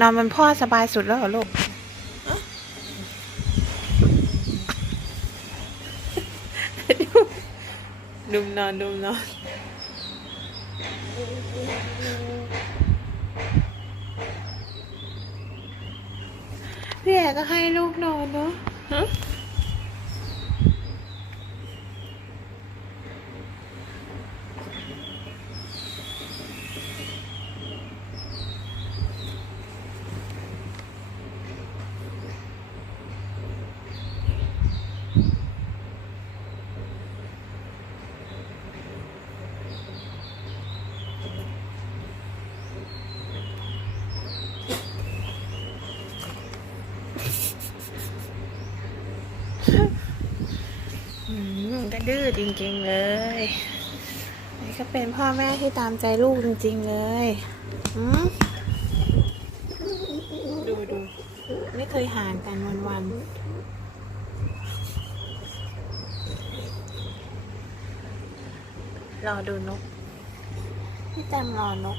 นอนบนพ่อสบายสุดแล้วเหรอลูก ดุมนอนดุมนอน พี่แอก็ให้ลูกนอนเนาะ ก็ดื้อจริงๆเลยนี่ก็เป็นพ่อแม่ที่ตามใจลูกจริง ๆ เลยอดูดูไม่เคยห่างกันวันๆรอดูนก พี่แจมรอนก